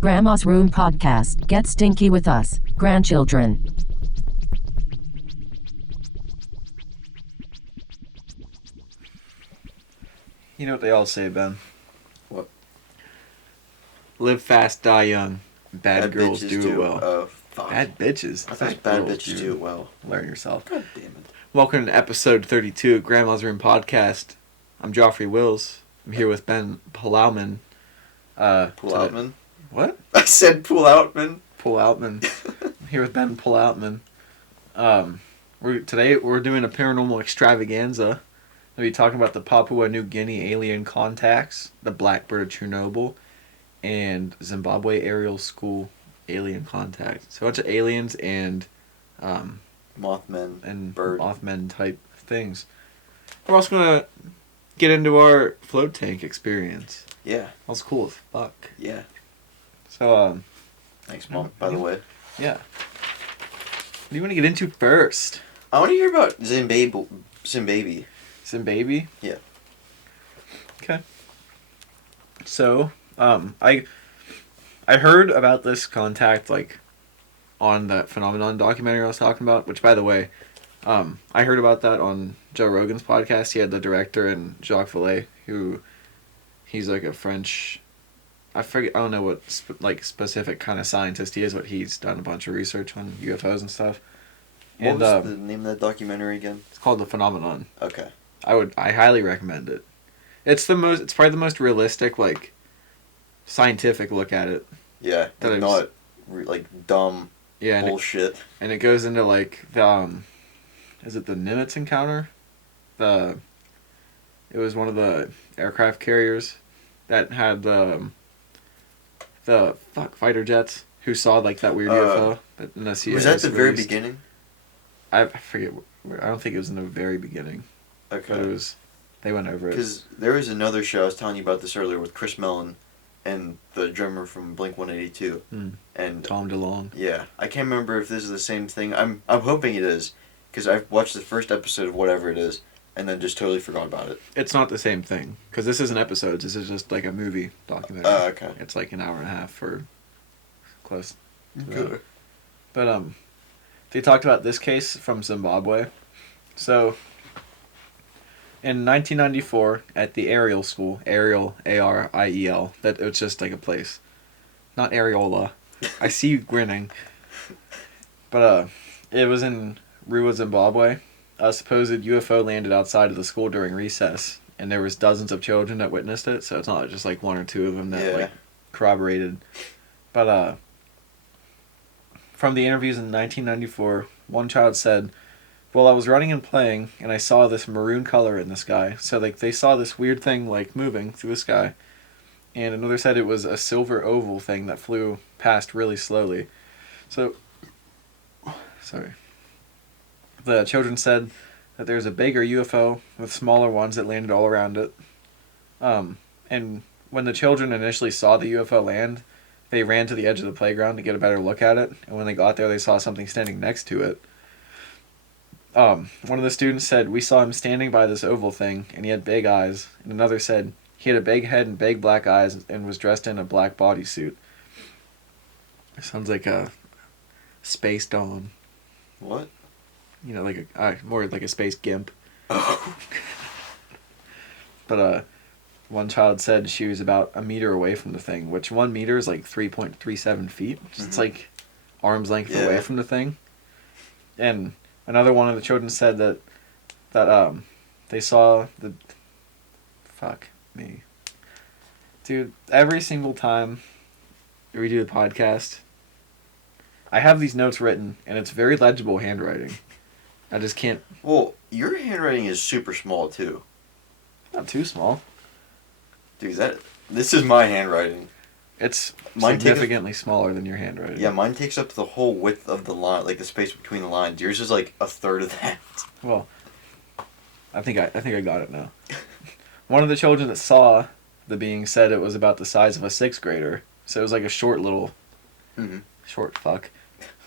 Grandma's Room Podcast. Get stinky with us, grandchildren. You know what they all say, Ben? What? Live fast, die young. Bad girls bitches do it well. Oh, fuck. Bad bitches. I thought bad bitches do it well. Learn yourself. God damn it. Welcome to episode 32 of Grandma's Room Podcast. I'm Joffrey Wills. I'm here with Ben Pulloutman. Pulloutman? What? I said Pulloutman. Pulloutman. I'm here with Ben Pulloutman. Today we're doing a paranormal extravaganza. We'll be talking about the Papua New Guinea alien contacts, the Black Bird of Chernobyl, and Zimbabwe aerial school alien contacts. So a bunch of aliens and Mothman and bird. Mothman type things. We're also gonna get into our float tank experience. Yeah. That was cool as fuck. Yeah. So Thanks, Mom, by the way. yeah. What do you want to get into first? I want to hear about Zimbabwe. Zimbabwe? Yeah. Okay. So, I heard about this contact, like, on that Phenomenon documentary I was talking about, which, by the way, I heard about that on Joe Rogan's podcast. He had the director and Jacques Vallée, who, he's like a French, I don't know what, specific kind of scientist he is, but he's done a bunch of research on UFOs and stuff. What was the name of that documentary again? It's called The Phenomenon. Okay. I highly recommend it. It's probably the most realistic, like, scientific look at it. Yeah, not dumb bullshit. And it goes into, like, the, is it the Nimitz encounter? It was one of the aircraft carriers that had the fighter jets who saw, like, that weird UFO. Was that the very beginning? I forget. I don't think it was in the very beginning. Okay. But they went over it. Because there was another show, I was telling you about this earlier, with Chris Mellon and the drummer from Blink-182. And Tom DeLonge. Yeah. I can't remember if this is the same thing. I'm hoping it is, because I've watched the first episode of whatever it is, and then just totally forgot about it. It's not the same thing, because this isn't episodes. This is just like a movie documentary. Oh, okay. It's like an hour and a half for close. Good. But they talked about this case from Zimbabwe. So, in 1994, at the Ariel School, Ariel, A-R-I-E-L, that it's just like a place. Not Areola. I see you grinning. But it was in Ruwa, Zimbabwe. A supposed UFO landed outside of the school during recess, and there was dozens of children that witnessed it, so it's not just like one or two of them that like corroborated. But from the interviews in 1994, one child said, "Well, I was running and playing, and I saw this maroon color in the sky." So, like, they saw this weird thing, like, moving through the sky. And another said it was a silver oval thing that flew past really slowly. So, sorry. The children said that there's a bigger UFO with smaller ones that landed all around it. And when the children initially saw the UFO land, they ran to the edge of the playground to get a better look at it. And when they got there, they saw something standing next to it. One of the students said, "We saw him standing by this oval thing, and he had big eyes." And another said, "He had a big head and big black eyes and was dressed in a black bodysuit." Sounds like a space dawn. What? You know, like more like a space gimp. Oh. But one child said she was about a meter away from the thing, which 1 meter is like 3.37 feet. Mm-hmm. It's like arm's length away from the thing. And another one of the children said that they saw the... Fuck me. Dude, every single time we do the podcast, I have these notes written, and it's very legible handwriting. I just can't... Well, your handwriting is super small, too. Not too small. Dude, this is my handwriting. It's significantly smaller than your handwriting. Yeah, mine takes up the whole width of the line, like the space between the lines. Yours is like a third of that. Well, I think I got it now. One of the children that saw the being said it was about the size of a 6th grader. So it was like a short little... Short fuck.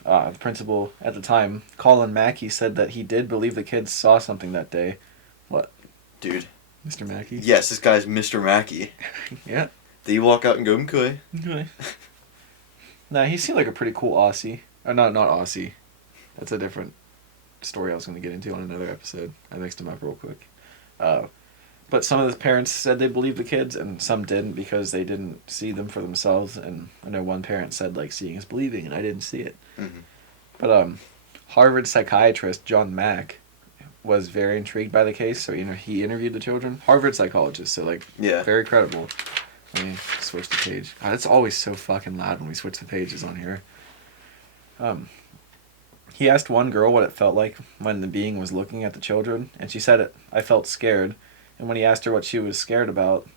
The principal at the time, Colin Mackey, said that he did believe the kids saw something that day. What? Dude. Mr. Mackey? Yes, this guy's Mr. Mackey. Yeah. Did he walk out and go, "Okay"? Okay. Nah, he seemed like a pretty cool Aussie. Or not Aussie. That's a different story I was going to get into on another episode. I mixed them up real quick. But some of the parents said they believed the kids, and some didn't because they didn't see them for themselves. And I know one parent said, like, seeing is believing, and I didn't see it. Mm-hmm. But Harvard psychiatrist John Mack was very intrigued by the case, so he interviewed the children. Harvard psychologist, so, like, very credible. Let me switch the page. God, it's always so fucking loud when we switch the pages on here. He asked one girl what it felt like when the being was looking at the children, and she said, I felt scared. And when he asked her what she was scared about,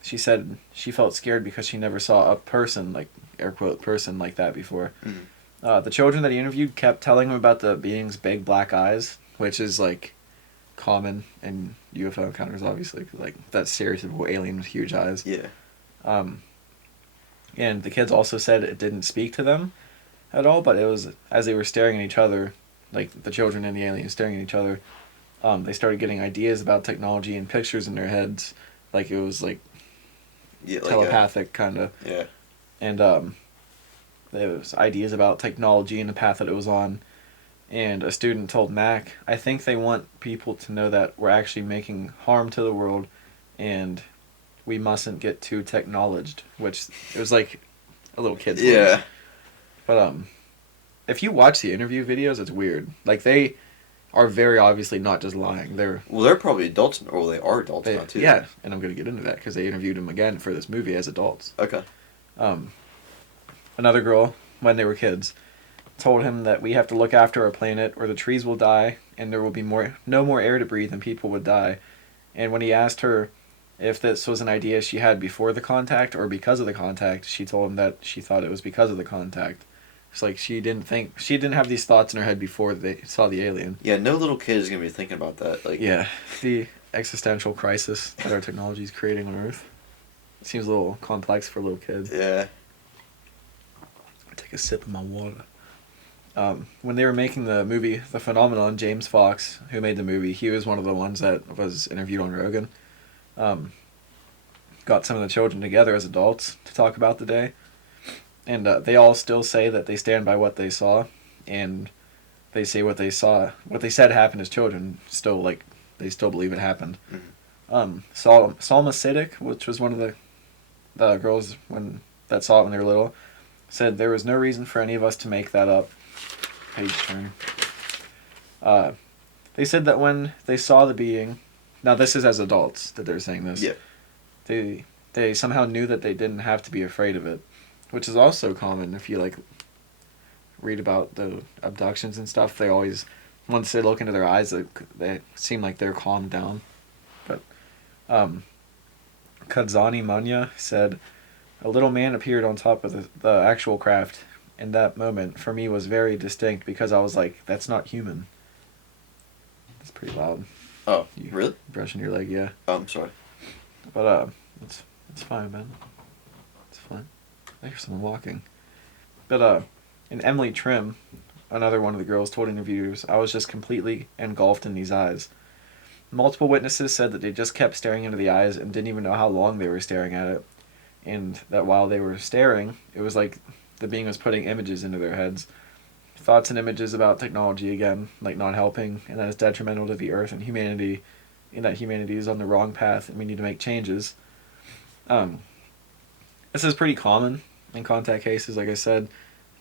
she said she felt scared because she never saw a person, like, air quote, person like that before. Mm-hmm. The children that he interviewed kept telling him about the being's big black eyes, which is, like, common in UFO encounters, obviously. Like, that stereotypical alien with huge eyes. Yeah. And the kids also said it didn't speak to them at all, but it was as they were staring at each other, like the children and the aliens staring at each other, they started getting ideas about technology and pictures in their heads, like it was like telepathic kind of. Yeah. And there was ideas about technology and the path that it was on. And a student told Mac, I think they want people to know that we're actually making harm to the world, and we mustn't get too technologed, which it was like a little kid's voice. Yeah. But if you watch the interview videos, it's weird. Like, they are very obviously not just lying. They're probably adults, or they are adults now too. Yeah, and I'm going to get into that because they interviewed him again for this movie as adults. Okay. Another girl, when they were kids, told him that we have to look after our planet or the trees will die and there will be no more air to breathe and people would die. And when he asked her if this was an idea she had before the contact or because of the contact, she told him that she thought it was because of the contact. It's like she didn't have these thoughts in her head before they saw the alien. Yeah, no little kid is gonna be thinking about that. Like, yeah, the existential crisis that our technology is creating on Earth. It seems a little complex for little kids. Yeah. Take a sip of my water. When they were making the movie The Phenomenon, James Fox, who made the movie, he was one of the ones that was interviewed on Rogan. Got some of the children together as adults to talk about the day. And they all still say that they stand by what they saw, and they say what they said happened as children. Still, like, they still believe it happened. Mm-hmm. Salma Siddiq, which was one of the girls that saw it when they were little, said there was no reason for any of us to make that up. Page turn. They said that when they saw the being, now this is as adults that they're saying this. Yeah. They somehow knew that they didn't have to be afraid of it. Which is also common if you, like, read about the abductions and stuff. They always, once they look into their eyes, they seem like they're calmed down. But Kadzani Manya said, a little man appeared on top of the actual craft. And that moment, for me, was very distinct because I was like, that's not human. It's pretty loud. Oh, really? Brushing your leg, yeah. Oh, I'm sorry. But it's fine, man. It's fine. I hear someone walking. But, and Emily Trim, another one of the girls, told interviewers, I was just completely engulfed in these eyes. Multiple witnesses said that they just kept staring into the eyes and didn't even know how long they were staring at it. And that while they were staring, it was like the being was putting images into their heads. Thoughts and images about technology again, like not helping, and that it's detrimental to the Earth and humanity, and that humanity is on the wrong path and we need to make changes. This is pretty common in contact cases, like I said.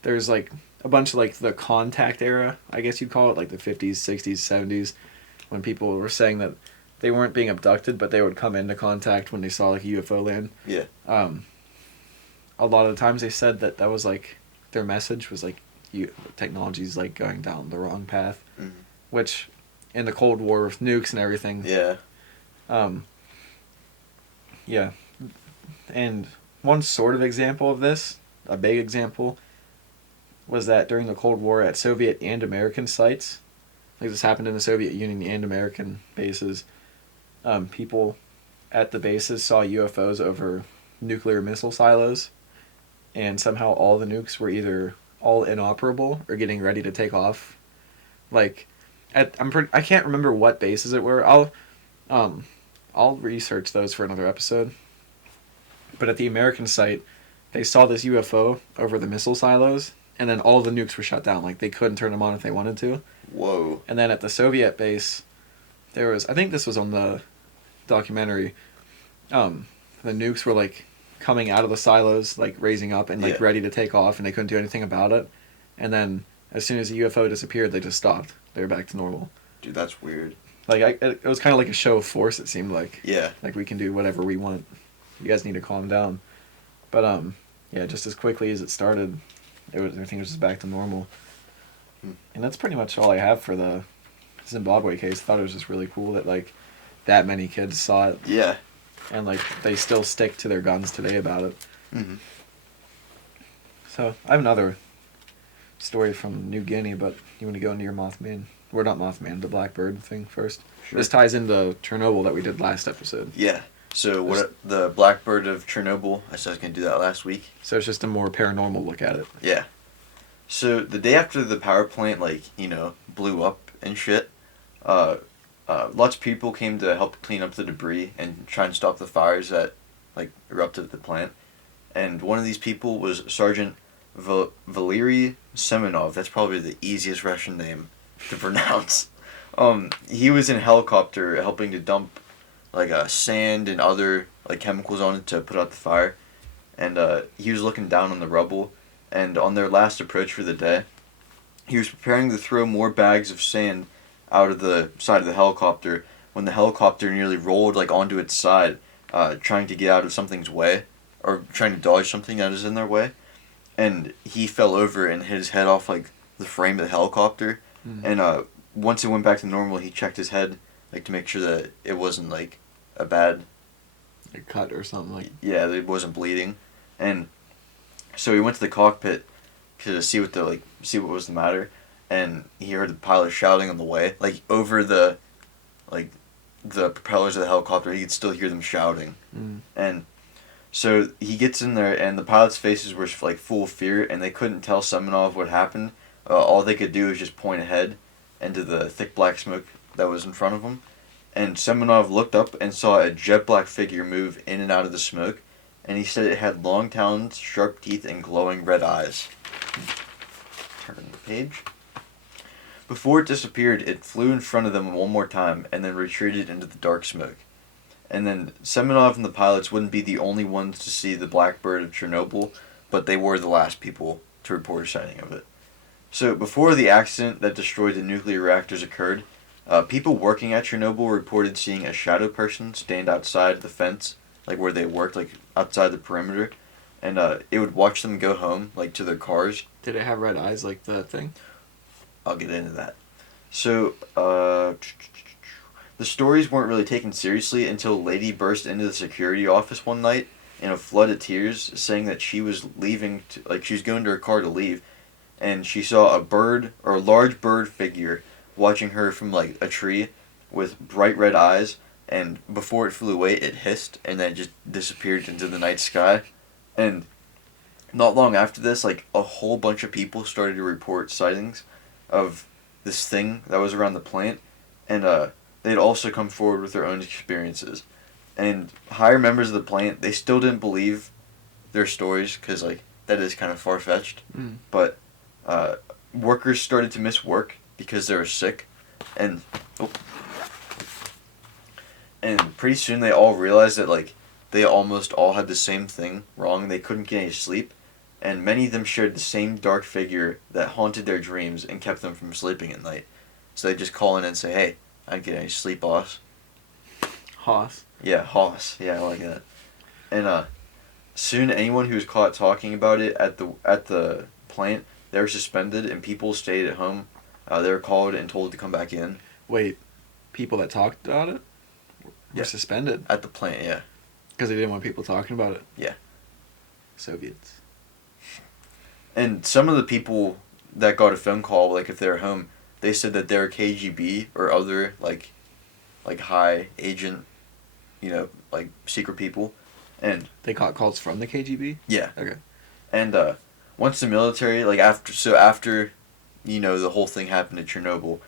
There's like a bunch of like the contact era, I guess you'd call it, like the 50s, 60s, 70s, when people were saying that they weren't being abducted, but they would come into contact when they saw like a UFO land. Yeah. A lot of the times they said that was like their message was like technology's like going down the wrong path, which in the Cold War with nukes and everything. Yeah. Yeah. And one sort of example of this, a big example, was that during the Cold War at Soviet and American sites, like this happened in the Soviet Union and American bases, people at the bases saw UFOs over nuclear missile silos, and somehow all the nukes were either all inoperable or getting ready to take off. Like, I can't remember what bases it were. I'll research those for another episode. But at the American site, they saw this UFO over the missile silos, and then all the nukes were shut down. Like, they couldn't turn them on if they wanted to. Whoa. And then at the Soviet base, there was, I think this was on the documentary, the nukes were, like, coming out of the silos, like, raising up and, like, Yeah. ready to take off, and they couldn't do anything about it. And then as soon as the UFO disappeared, they just stopped. They were back to normal. Dude, that's weird. Like, it was kind of like a show of force, it seemed like. Yeah. Like, we can do whatever we want. You guys need to calm down. But, yeah, just as quickly as it started, everything was just back to normal. And that's pretty much all I have for the Zimbabwe case. I thought it was just really cool that, like, that many kids saw it. Yeah. And, like, they still stick to their guns today about it. Mm-hmm. So, I have another story from New Guinea, but you want to go into your Mothman? Or not Mothman, the Black Bird thing first. Sure. This ties into Chernobyl that we did last episode. Yeah. So the Black Bird of Chernobyl, I said I was going to do that last week. So it's just a more paranormal look at it. Yeah. So the day after the power plant, blew up and shit, lots of people came to help clean up the debris and try and stop the fires that, erupted at the plant. And one of these people was Sergeant Valery Semenov. That's probably the easiest Russian name to pronounce. He was in a helicopter helping to dump sand and other chemicals on it to put out the fire, and he was looking down on the rubble, and on their last approach for the day, he was preparing to throw more bags of sand out of the side of the helicopter when the helicopter nearly rolled onto its side, trying to get out of something's way, or trying to dodge something that is in their way, and he fell over and hit his head off the frame of the helicopter, and once it went back to normal, he checked his head to make sure that it wasn't a bad A cut or something yeah, that it wasn't bleeding, and so he went to the cockpit to see what was the matter, and he heard the pilot shouting on the way, over the propellers of the helicopter. He could still hear them shouting, and so he gets in there, and the pilots' faces were full of fear, and they couldn't tell Semenov what happened. All they could do was just point ahead into the thick black smoke that was in front of them. And Semenov looked up and saw a jet black figure move in and out of the smoke, and he said it had long talons, sharp teeth, and glowing red eyes. Turn the page. Before it disappeared, it flew in front of them one more time and then retreated into the dark smoke. And then Semenov and the pilots wouldn't be the only ones to see the Black Bird of Chernobyl, but they were the last people to report a sighting of it. So before the accident that destroyed the nuclear reactors occurred, people working at Chernobyl reported seeing a shadow person stand outside the fence, where they worked, outside the perimeter, and it would watch them go home, to their cars. Did it have red eyes like the thing? I'll get into that. So, the stories weren't really taken seriously until a lady burst into the security office one night in a flood of tears, saying that she was leaving, she was going to her car to leave, and she saw a large bird figure watching her from a tree with bright red eyes, and before it flew away it hissed and then just disappeared into the night sky. And not long after this, a whole bunch of people started to report sightings of this thing that was around the plant, and they'd also come forward with their own experiences. And higher members of the plant, they still didn't believe their stories because that is kind of far-fetched, but workers started to miss work because they were sick, and pretty soon they all realized that they almost all had the same thing wrong. They couldn't get any sleep, and many of them shared the same dark figure that haunted their dreams and kept them from sleeping at night. So they just call in and say, "Hey, I didn't get any sleep, boss." Hoss. Yeah, Hoss. Yeah, I like that. And soon anyone who was caught talking about it at the plant, they were suspended, and people stayed at home. They were called and told to come back in. Wait, people that talked about it were suspended? At the plant, yeah. Because they didn't want people talking about it? Yeah. Soviets. And some of the people that got a phone call, if they were home, they said that they were KGB or other, high agent, secret people. And they got calls from the KGB? Yeah. Okay. And once the military, after the whole thing happened at Chernobyl,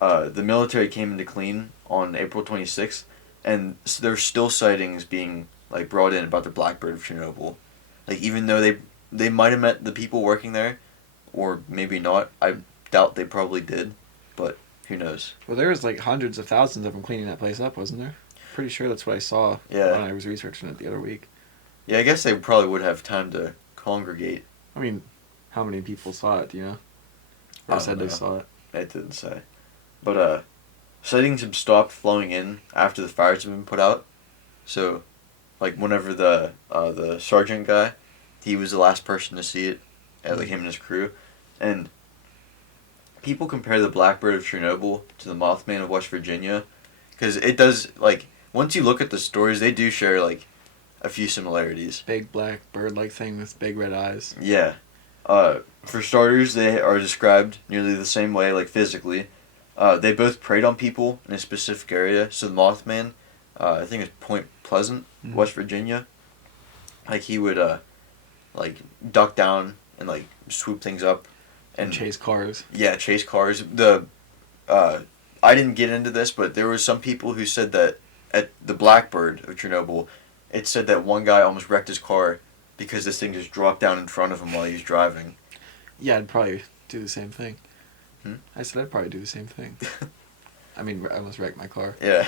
the military came into clean on April 26th, and so there's still sightings being brought in about the Black Bird of Chernobyl. Like, even though they might have met the people working there, or maybe not. I doubt they probably did, but who knows? Well, there was like hundreds of thousands of them cleaning that place up, wasn't there? Pretty sure that's what I saw Yeah. when I was researching it the other week. Yeah, I guess they probably would have time to congregate. I mean, how many people saw it, do you know? I Or don't said they know. saw it. It didn't say. But, sightings have stopped flowing in after the fires have been put out. So, like, whenever the sergeant guy, he was the last person to see it, like him and his crew. And people compare the Black Bird of Chernobyl to the Mothman of West Virginia. Because it does, like, once you look at the stories, they do share, like, a few similarities. Big black bird-like thing with big red eyes. Yeah. For starters, they are described nearly the same way, like, physically. They both preyed on people in a specific area. So the Mothman, I think it's Point Pleasant, West Virginia. Like, he would, like, duck down and, like, swoop things up. And chase cars. Yeah, chase cars. I didn't get into this, but there were some people who said that at the Black Bird of Chernobyl, it said that one guy almost wrecked his car because this thing just dropped down in front of him while he was driving. Yeah, I'd probably do the same thing. Hmm? I said I'd probably do the same thing. I mean, I almost wrecked my car. Yeah.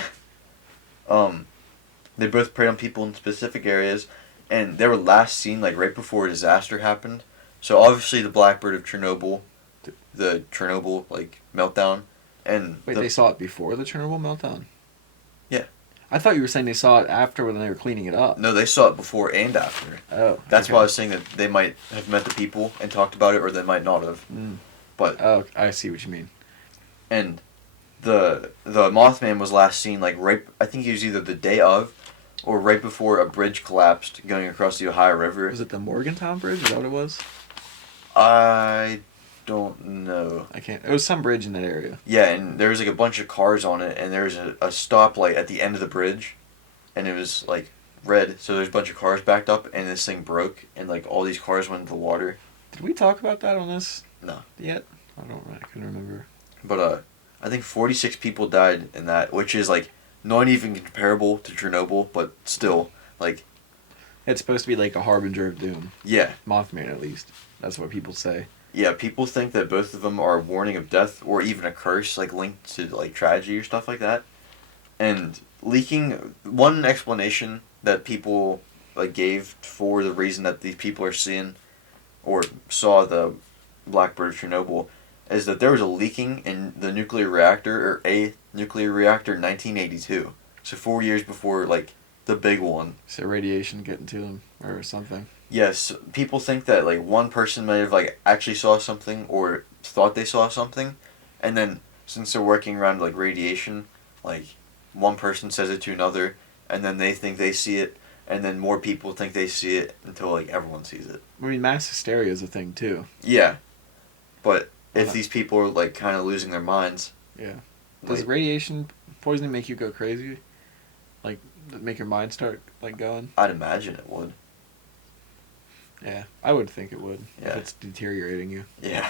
They both preyed on people in specific areas, and they were last seen, like, right before a disaster happened. So obviously the Black Bird of Chernobyl, the Chernobyl, like, meltdown, and... Wait, they saw it before the Chernobyl meltdown? Yeah. I thought you were saying they saw it after when they were cleaning it up. No, they saw it before and after. Oh. That's okay. why I was saying that they might have met the people and talked about it, or they might not have. But... Oh, I see what you mean. And the Mothman was last seen, like, right... I think he was either the day of or right before a bridge collapsed going across the Ohio River. Was it the Morgantown Bridge? Is that what it was? I don't know. I can't... It was some bridge in that area. Yeah, and there was, like, a bunch of cars on it, and there was a stoplight at the end of the bridge, and it was, like, red, so there's a bunch of cars backed up, and this thing broke, and, like, all these cars went into the water. Did we talk about that on this? No. Yet? I couldn't remember. But, I think 46 people died in that, which is, like, not even comparable to Chernobyl, but still, like... It's supposed to be like a harbinger of doom. Yeah. Mothman, at least. That's what people say. Yeah, people think that both of them are a warning of death, or even a curse, like, linked to, like, tragedy or stuff like that. And leaking... One explanation that people, like, gave for the reason that these people are seeing, or saw the Black Bird of Chernobyl, is that there was a leaking in the nuclear reactor, or a nuclear reactor in 1982. So 4 years before, like, the big one. So radiation getting to them, or something. Yes, people think that, like, one person might have, like, actually saw something, or thought they saw something, and then, since they're working around, like, radiation, like, one person says it to another, and then they think they see it, and then more people think they see it, until, like, everyone sees it. I mean, mass hysteria is a thing, too. Yeah. But... if these people are, like, kind of losing their minds. Yeah. Does like, radiation poisoning make you go crazy? Like, make your mind start, like, going? I'd imagine it would. Yeah, I would think it would. Yeah. If it's deteriorating you. Yeah.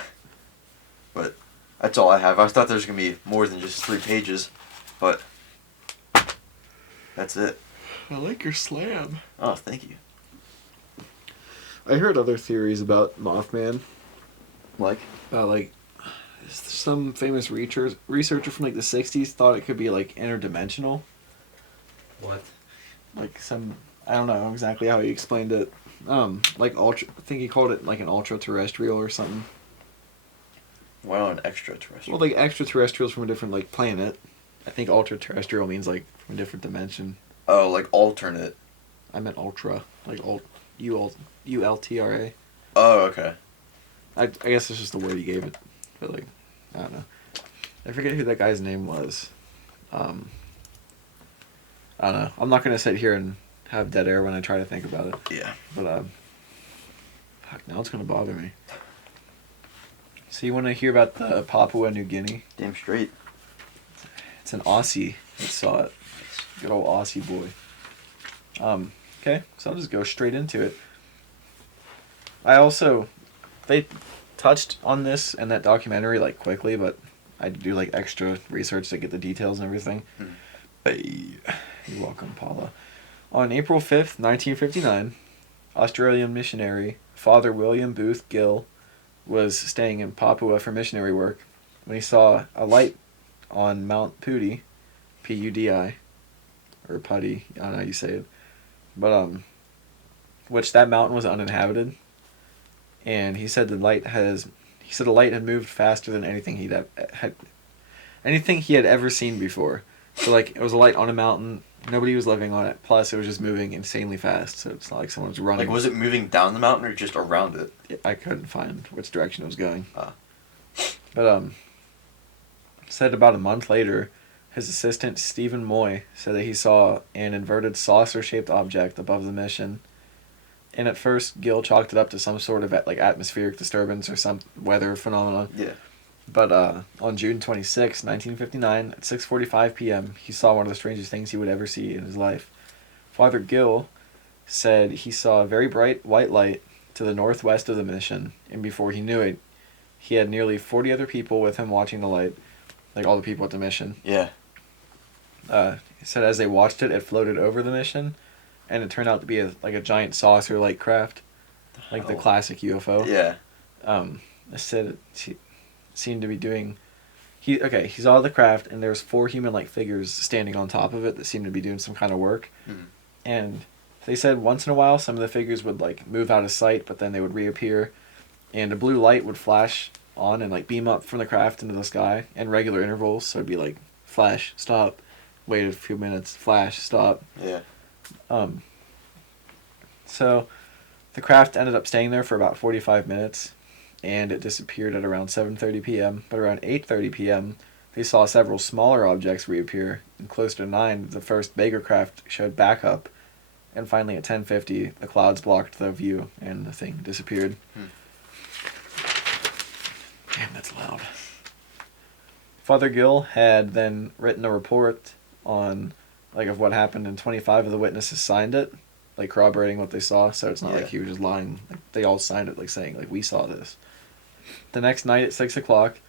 But that's all I have. I thought there was going to be more than just 3 pages. But that's it. I like your slam. Oh, thank you. I heard other theories about Mothman. Like? Like, some famous researcher from, like, the 60s thought it could be, like, interdimensional. What? Like, some... I don't know exactly how he explained it. Like, I think he called it, like, an ultra-terrestrial or something. Well, an extraterrestrial. Well, like, extraterrestrials from a different, like, planet. I think ultra-terrestrial means, like, from a different dimension. Oh, like alternate. I meant ultra. Like, ULTRA. Oh, okay. I guess it's just the word he gave it. But, like, I don't know. I forget who that guy's name was. I don't know. I'm not going to sit here and have dead air when I try to think about it. Yeah. But, fuck, now it's going to bother me. So you want to hear about the Papua New Guinea? Damn straight. It's an Aussie that saw it. Good old Aussie boy. Okay, so I'll just go straight into it. They touched on this in that documentary, like, quickly, but I had to do, like, extra research to get the details and everything. Hey, you're welcome, Paula. On April 5th, 1959, Australian missionary Father William Booth Gill was staying in Papua for missionary work when he saw a light on Mount Pudi, Pudi, or Putty, I don't know how you say it, but which that mountain was uninhabited, and he said the light had moved faster than anything he had ever seen before. So like it was a light on a mountain, nobody was living on it. Plus, it was just moving insanely fast. So it's not like someone was running. Like, was it moving down the mountain or just around it? I couldn't find which direction it was going. Ah. But said about a month later, his assistant Stephen Moy said that he saw an inverted saucer-shaped object above the mission. And at first, Gill chalked it up to some sort of like atmospheric disturbance or some weather phenomenon. Yeah. But on June 26, 1959, at 6:45 p.m., he saw one of the strangest things he would ever see in his life. Father Gill said he saw a very bright white light to the northwest of the mission, and before he knew it, he had nearly 40 other people with him watching the light, like all the people at the mission. Yeah. He said as they watched it, it floated over the mission, and it turned out to be a giant saucer-like craft, like the classic UFO. Yeah. I said he seemed to be doing. He saw the craft, and there's 4 human-like figures standing on top of it that seemed to be doing some kind of work. Mm. And they said once in a while some of the figures would like move out of sight, but then they would reappear, and a blue light would flash on and like beam up from the craft into the sky in regular intervals. So it'd be like flash, stop, wait a few minutes, flash, stop. Yeah. So the craft ended up staying there for about 45 minutes, and it disappeared at around 7:30 p.m. But around 8:30 p.m., they saw several smaller objects reappear, and closer to 9, the first bigger craft showed back up, and finally at 10:50, the clouds blocked the view, and the thing disappeared. Damn, that's loud. Father Gill had then written a report on, like, of what happened, and 25 of the witnesses signed it, like, corroborating what they saw, so it's not like he was just lying. Like, they all signed it, like, saying, like, we saw this. The next night at 6 o'clock,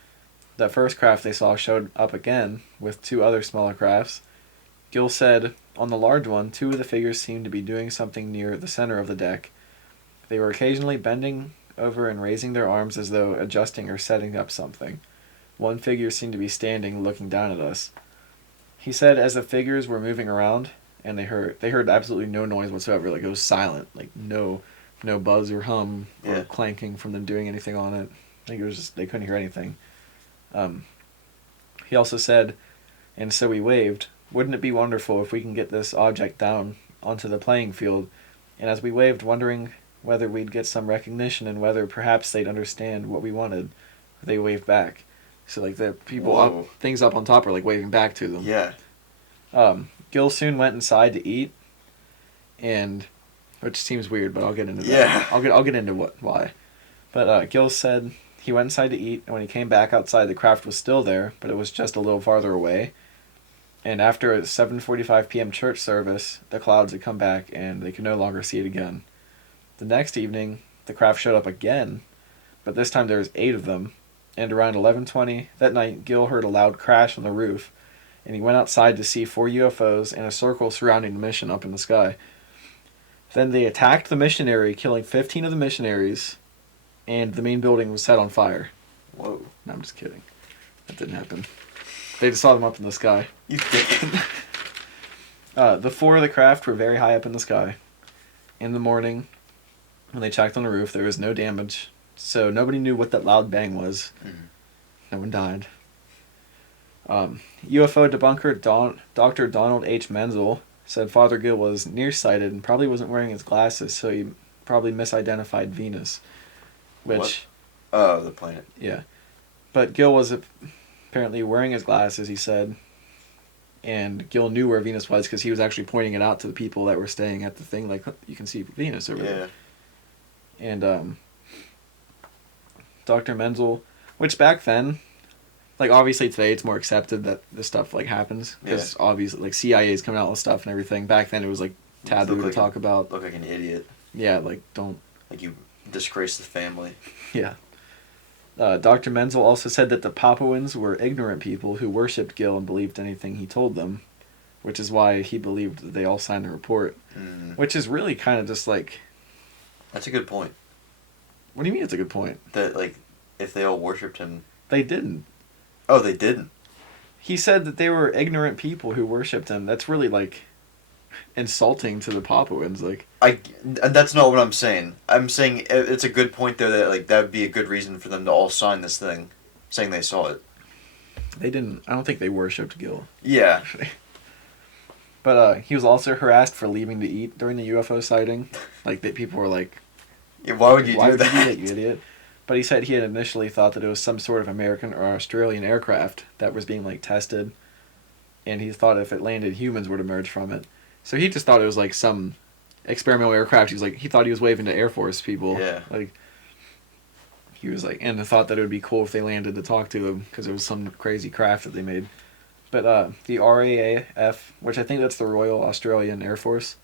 the first craft they saw showed up again with 2 other smaller crafts. Gill said, on the large one, 2 of the figures seemed to be doing something near the center of the deck. They were occasionally bending over and raising their arms as though adjusting or setting up something. One figure seemed to be standing, looking down at us. He said as the figures were moving around, and they heard absolutely no noise whatsoever. Like, it was silent. Like, no buzz or hum or clanking from them doing anything on it. Like, it was just, they couldn't hear anything. He also said, and so we waved, wouldn't it be wonderful if we can get this object down onto the playing field? And as we waved, wondering whether we'd get some recognition and whether perhaps they'd understand what we wanted, they waved back. So, like, the people things up on top are, like, waving back to them. Yeah. Gill soon went inside to eat, and which seems weird, but I'll get into that. Yeah. I'll get into why. But Gill said he went inside to eat, and when he came back outside, the craft was still there, but it was just a little farther away. And after a 7:45 p.m. church service, the clouds had come back, and they could no longer see it again. The next evening, the craft showed up again, but this time there was 8 of them. And around 11:20 that night, Gill heard a loud crash on the roof, and he went outside to see 4 UFOs in a circle surrounding the mission up in the sky. Then they attacked the missionary, killing 15 of the missionaries, and the main building was set on fire. Whoa. No, I'm just kidding. That didn't happen. They just saw them up in the sky. You think? The 4 of the craft were very high up in the sky. In the morning, when they checked on the roof, there was no damage, so nobody knew what that loud bang was. Mm-hmm. No one died. UFO debunker Dr. Donald H. Menzel said Father Gill was nearsighted and probably wasn't wearing his glasses, so he probably misidentified Venus. Which... Oh, the planet. Yeah. But Gill was apparently wearing his glasses, he said, and Gill knew where Venus was because he was actually pointing it out to the people that were staying at the thing, like, you can see Venus over there. And Dr. Menzel, which back then, like, obviously today it's more accepted that this stuff, like, happens, because obviously, like, CIA's coming out with stuff and everything. Back then it was, like, taboo to talk about. Look like an idiot. Yeah, like, don't... Like, you disgrace the family. Yeah. Dr. Menzel also said that the Papuans were ignorant people who worshipped Gill and believed anything he told them, which is why he believed that they all signed the report. Mm. Which is really kind of just, like... That's a good point. What do you mean it's a good point? That, like, if they all worshipped him... They didn't. Oh, they didn't? He said that they were ignorant people who worshipped him. That's really, like, insulting to the Papuans. Like, That's not what I'm saying. I'm saying it's a good point there that, like, that would be a good reason for them to all sign this thing, saying they saw it. they didn't. I don't think they worshipped Gil. Yeah. But he was also harassed for leaving to eat during the UFO sighting. Like, that people were like, Yeah, why would you "Why do would you do that? that, you idiot?" But he said he had initially thought that it was some sort of American or Australian aircraft that was being, like, tested. And he thought if it landed, humans would emerge from it. So he just thought it was, like, some experimental aircraft. He thought he was waving to Air Force people. Yeah. Like, he was like, and thought that it would be cool if they landed to talk to them because it was some crazy craft that they made. But the RAAF, which I think that's the Royal Australian Air Force,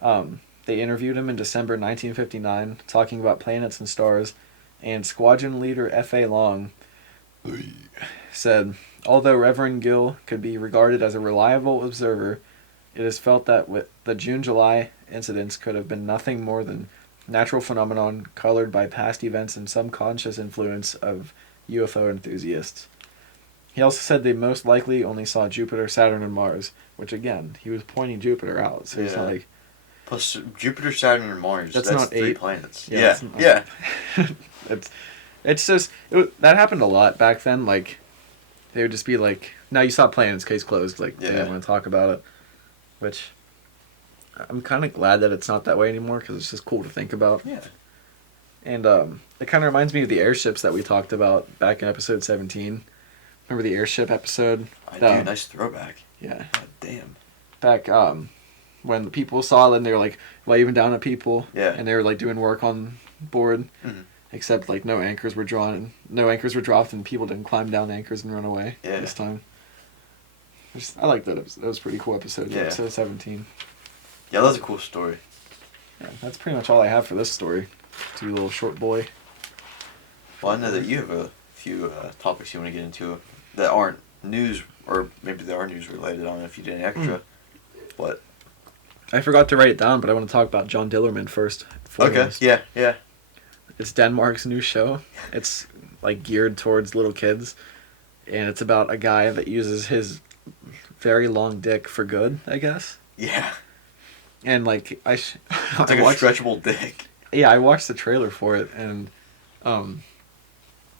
they interviewed him in December 1959, talking about planets and stars, and Squadron Leader F.A. Long said, although Reverend Gill could be regarded as a reliable observer, it is felt that the June-July incidents could have been nothing more than natural phenomenon colored by past events and some conscious influence of UFO enthusiasts. He also said they most likely only saw Jupiter, Saturn, and Mars, which again, he was pointing Jupiter out, so it's not like... Plus, Jupiter, Saturn, and Mars, that's not 3 8 planets. Yeah. Yeah. It's just... that happened a lot back then, like, they would just be like, no, you saw planets, case closed, like, they didn't want to talk about it, which... I'm kind of glad that it's not that way anymore, because it's just cool to think about. Yeah. And it kind of reminds me of the airships that we talked about back in episode 17. Remember the airship episode? I do, nice throwback. Yeah. God damn. Back when the people saw it and they were like waving down at people. Yeah. And they were like doing work on board. Mm-hmm. Except like no anchors were drawn, no anchors were dropped, and people didn't climb down anchors and run away this time. I like that episode. That was a pretty cool episode. Yeah. Episode 17. Yeah, that's a cool story. Yeah, that's pretty much all I have for this story. To you little short boy. Well, I know that you have a few topics you want to get into that aren't news, or maybe they are news related. I don't know if you did any extra. But I forgot to write it down, but I want to talk about John Dillerman first. Okay, yeah. It's Denmark's new show. It's like geared towards little kids, and it's about a guy that uses his very long dick for good, I guess. Yeah. And like it's like a stretchable dick. Yeah, I watched the trailer for it, and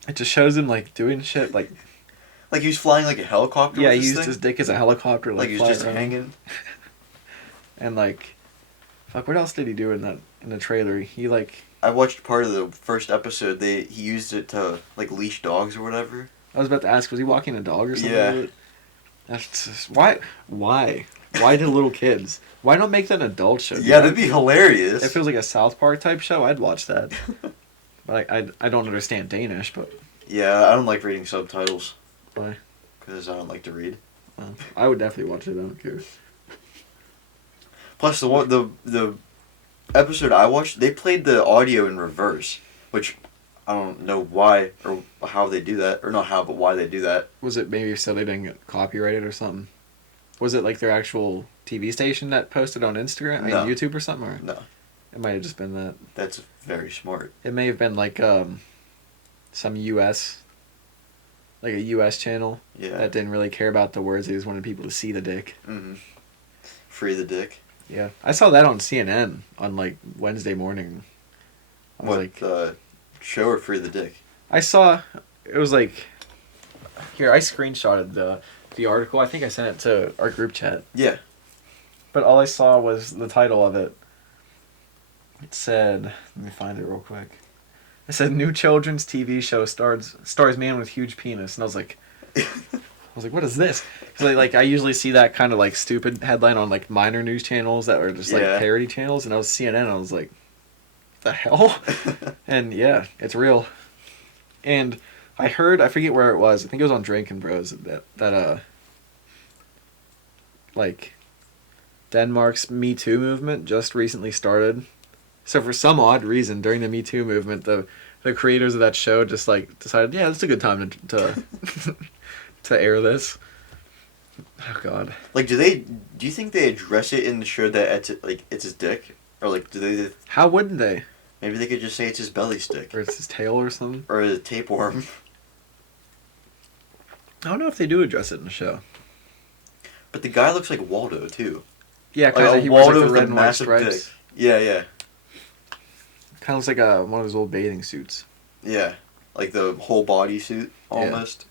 it just shows him like doing shit like he was flying like a helicopter. Yeah, with he this used thing? his dick as a helicopter, like he was just hanging. And like, fuck, what else did he do in the trailer? He like. I watched part of the first episode. He used it to like leash dogs or whatever. I was about to ask, was he walking a dog or something? Yeah. With it? That's just, why to little kids? Why not make that an adult show? Yeah, that'd be hilarious. If it was like a South Park type show, I'd watch that. But I don't understand Danish, but... Yeah, I don't like reading subtitles. Why? Because I don't like to read. I would definitely watch it, I don't care. Plus, the episode I watched, they played the audio in reverse, which I don't know why or how they do that. Or not how, but why they do that. Was it maybe so they didn't get copyrighted or something? Was it like their actual TV station that posted on Instagram, No. YouTube or something? Or? No. It might have just been that. That's very smart. It may have been like some U.S. like a U.S. channel that didn't really care about the words. They just wanted people to see the dick. Mm-hmm. Free the dick. Yeah, I saw that on CNN on like Wednesday morning. I was What, show or free the dick? I saw it was like here. I screenshotted the article. I think I sent it to our group chat. Yeah. But all I saw was the title of it. It said, let me find it real quick. It said new children's TV show stars man with huge penis, and I was like, what is this? Because like I usually see that kind of like stupid headline on like minor news channels that were just like parody channels, and I was CNN, and I was like, what the hell? And yeah, it's real. And I heard, I forget where it was. I think it was on Drinking Bros. That like Denmark's Me Too movement just recently started. So for some odd reason, during the Me Too movement, the creators of that show just like decided, yeah, it's a good time to to air this. Oh God. Like, do you think they address it in the show that it's his dick, or like do they? How wouldn't they? Maybe they could just say it's his belly stick. Or it's his tail or something. Or a tapeworm. I don't know if they do address it in the show. But the guy looks like Waldo, too. Yeah, Like kind a of. He wears Waldo like the with red a and white massive stripes. dick. Yeah, yeah. Kind of looks like one of those old bathing suits. Yeah. Like the whole body suit, almost.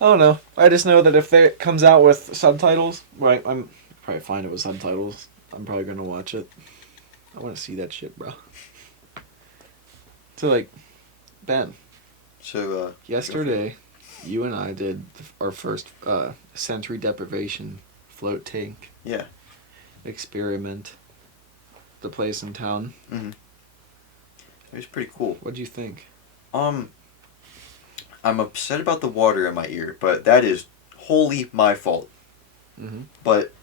I don't know. I just know that if it comes out with subtitles, right, I'm probably find it with subtitles. I'm probably gonna watch it. I want to see that shit, bro. So like, Ben, So, yesterday, you and I did our first sensory deprivation float tank Yeah. experiment. The place in town. Mm-hmm. It was pretty cool. What'd you think? I'm upset about the water in my ear, but that is wholly my fault. Mm-hmm. But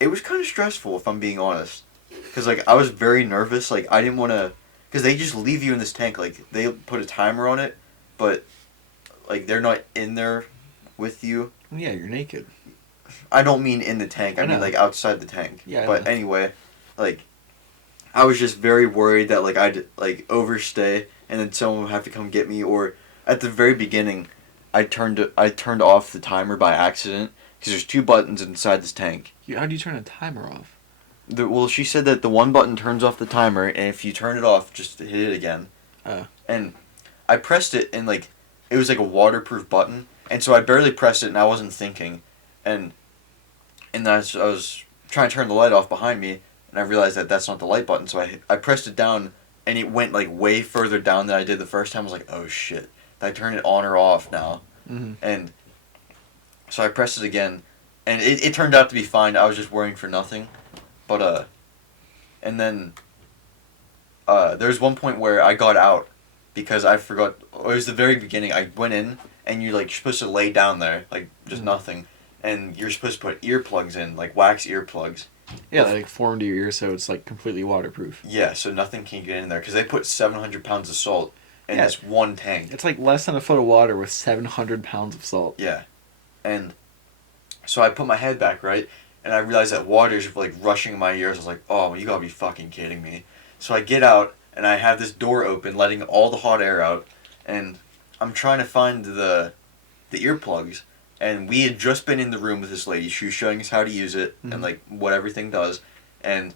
it was kind of stressful, if I'm being honest. Because, like, I was very nervous. Like, I didn't want to... Because they just leave you in this tank. Like, they put a timer on it, but, like, they're not in there with you. Yeah, you're naked. I don't mean in the tank. I I mean, know. like, outside the tank. Yeah, I But know. anyway, like, I was just very worried that, like, I'd, like, overstay and then someone would have to come get me. Or, at the very beginning, I turned off the timer by accident. Because there's 2 buttons inside this tank. How do you turn a timer off? Well, she said that the one button turns off the timer, and if you turn it off, just hit it again. Oh. And I pressed it, and, like, it was like a waterproof button, and so I barely pressed it, and I wasn't thinking. And I was trying to turn the light off behind me, and I realized that that's not the light button, so I pressed it down, and it went, like, way further down than I did the first time. I was like, oh, shit. Did I turn it on or off now? Mm-hmm. And so I pressed it again, and it turned out to be fine. I was just worrying for nothing. But, and then, there was one point where I got out because I forgot, it was the very beginning. I went in, and you're supposed to lay down there, like, just nothing. And you're supposed to put earplugs in, like, wax earplugs. Yeah, they form to your ear, so it's, like, completely waterproof. Yeah, so nothing can get in there, because they put 700 pounds of salt in Yeah. this one tank. It's like less than a foot of water with 700 pounds of salt. Yeah. And so I put my head back, right? And I realized that water's, like, rushing in my ears. I was like, oh, you gotta be fucking kidding me. So I get out, and I have this door open, letting all the hot air out. And I'm trying to find the earplugs. And we had just been in the room with this lady. She was showing us how to use it and, like, what everything does. And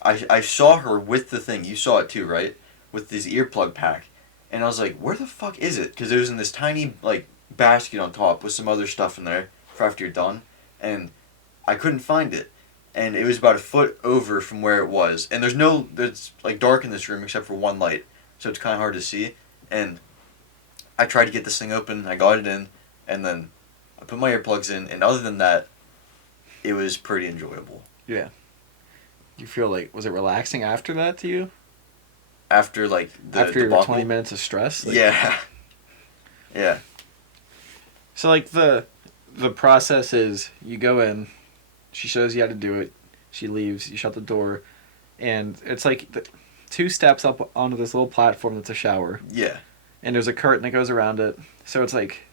I saw her with the thing. You saw it too, right? With this earplug pack. And I was like, where the fuck is it? Because it was in this tiny, like, basket on top with some other stuff in there for after you're done. And I couldn't find it. And it was about a foot over from where it was. And it's, like, dark in this room except for one light. So it's kind of hard to see. And I tried to get this thing open. I got it in. And then I put my earplugs in. And other than that, it was pretty enjoyable. Yeah. You feel like, was it relaxing after that to you? After, like, after your debacle? 20 minutes of stress? Like, Yeah. Yeah. So, like, the process is you go in, she shows you how to do it, she leaves, you shut the door, and it's like 2 steps up onto this little platform that's a shower. Yeah. And there's a curtain that goes around it. So it's like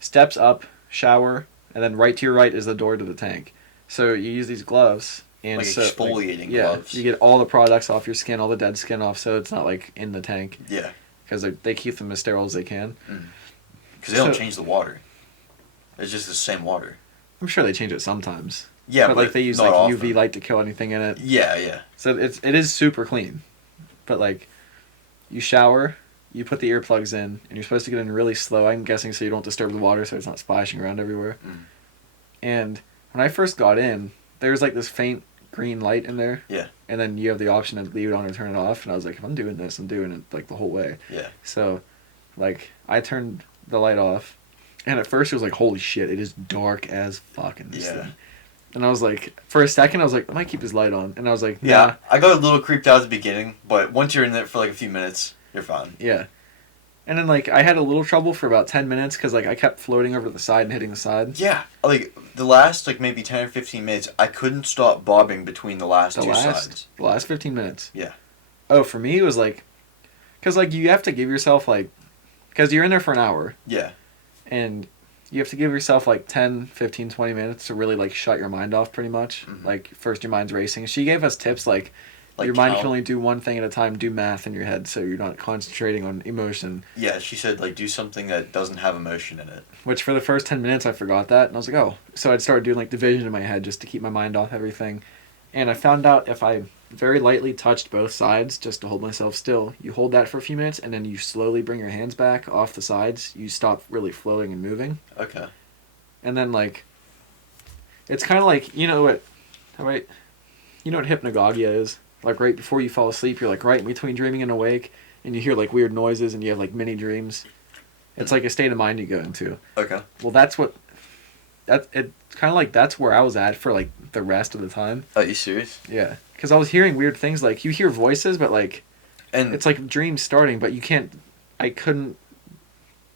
steps up, shower, and then right to your right is the door to the tank. So you use these gloves. And Like so, exfoliating yeah, gloves. you get all the products off your skin, all the dead skin off, so it's not like in the tank. Yeah. Because they keep them as sterile as they can. Because they don't So- change the water. It's just the same water. I'm sure they change it sometimes. Yeah, but like they use not like often. UV light to kill anything in it. Yeah, yeah. So it is super clean. But like you shower, you put the earplugs in, and you're supposed to get in really slow, I'm guessing, so you don't disturb the water so it's not splashing around everywhere. And when I first got in, there was like this faint green light in there. Yeah. And then you have the option to leave it on or turn it off. And I was like, if I'm doing this, I'm doing it like the whole way. Yeah. So like I turned the light off. And at first it was like, holy shit, it is dark as fuck in this thing. And I was like, for a second I was like, I might keep this light on. And I was like, nah. Yeah, I got a little creeped out at the beginning, but once you're in there for like a few minutes, you're fine. Yeah. And then like I had a little trouble for about 10 minutes because like I kept floating over to the side and hitting the side. Yeah, like the last like maybe 10 or 15 minutes, I couldn't stop bobbing between the last two sides. The last 15 minutes. Yeah. Oh, for me it was like, because like you have to give yourself like, because you're in there for an hour. Yeah. And you have to give yourself like 10, 15, 20 minutes to really like shut your mind off pretty much. Mhm. Like first your mind's racing. She gave us tips like Like your mind count. can only do one thing at a time, do math in your head so you're not concentrating on emotion. Yeah, she said like do something that doesn't have emotion in it. Which for the first 10 minutes I forgot that and I was like, oh. So I'd start doing like division in my head just to keep my mind off everything. And I found out if I very lightly touched both sides just to hold myself still, you hold that for a few minutes and then you slowly bring your hands back off the sides, you stop really floating and moving. Okay. And then like it's kind of like, you know what hypnagogia is? Like right before you fall asleep, you're like right in between dreaming and awake and you hear like weird noises and you have like mini dreams. It's like a state of mind you go into. Okay. Well, it's kind of like that's where I was at for like the rest of the time. Are you serious? Yeah, because I was hearing weird things like you hear voices, but like And it's like dreams starting, but I couldn't